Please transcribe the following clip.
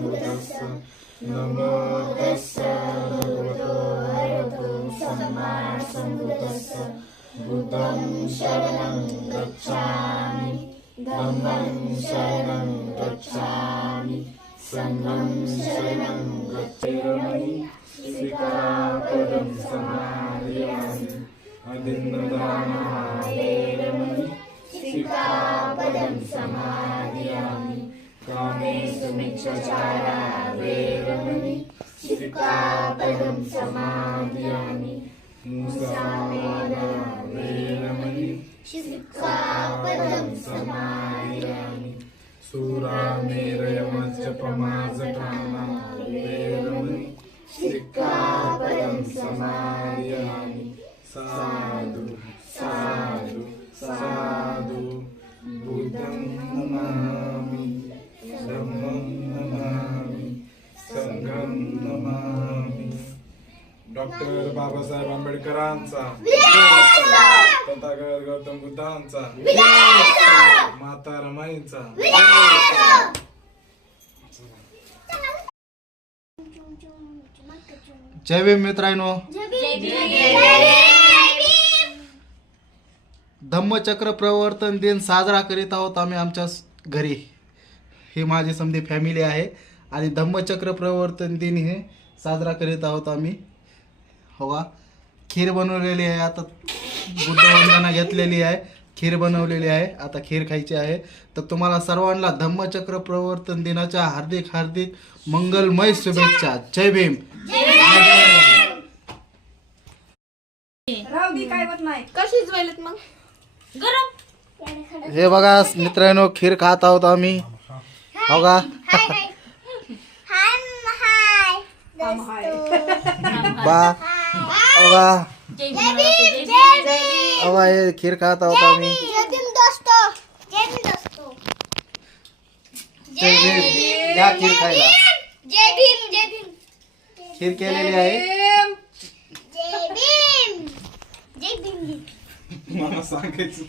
सम्बुद्धस्स नमो तस्स भगवतो अरहतो सम्मा सम्बुद्धस्स बुद्धं शरणं गच्छामि धम्मं शरणं गच्छामि संघं शरणं गच्छामि सिक्खापदं समादयामि अदिन्नदानः वेरमणि सिक्खापदं समादयामि कामेषु मिच्छाचारा वेरमणि सिक्खापदं समादयामि मुसावादा वेरमणि सिक्खापदं समादयामि सूरामेरयमज्जपमाजठाना वेरमणि सिक्खापदं समादयामि साधु साधु साधु बुद्धं नमामि धम्मं नमामि संघं नमामि। डॉक्टर बाबासाहेब आंबेडकरांचा तथागत गौतम बुद्धांचा माता रमाईंचा जय भीम मित्रांनो, धम्मचक्र प्रवर्तन दिन साजरा करीत आहोत आम्ही आमच्या घरी। ही माझी समधी फॅमिली आहे आणि धम्मचक्र प्रवर्तन दिन हे साजरा करीत आहोत आम्ही। हो का, खीर बनवलेली आहे, आता बुद्धवंदना घेतलेली आहे, खीर बनवलेली आहे, आता खीर खायची आहे। तर तुम्हाला सर्वांना धम्मचक्र प्रवर्तन दिनाच्या हार्दिक हार्दिक मंगलमय शुभेच्छा। जय भीम। कशीच वेळेत मग गरम हे बघा मित्रांनो, खीर खात आहोत आम्ही। हो का, बा बघा बघा हे खीर खात आहोत आम्ही। जय भीम, या खीर खायला। खीर केलेली आहे। मला सांगायचं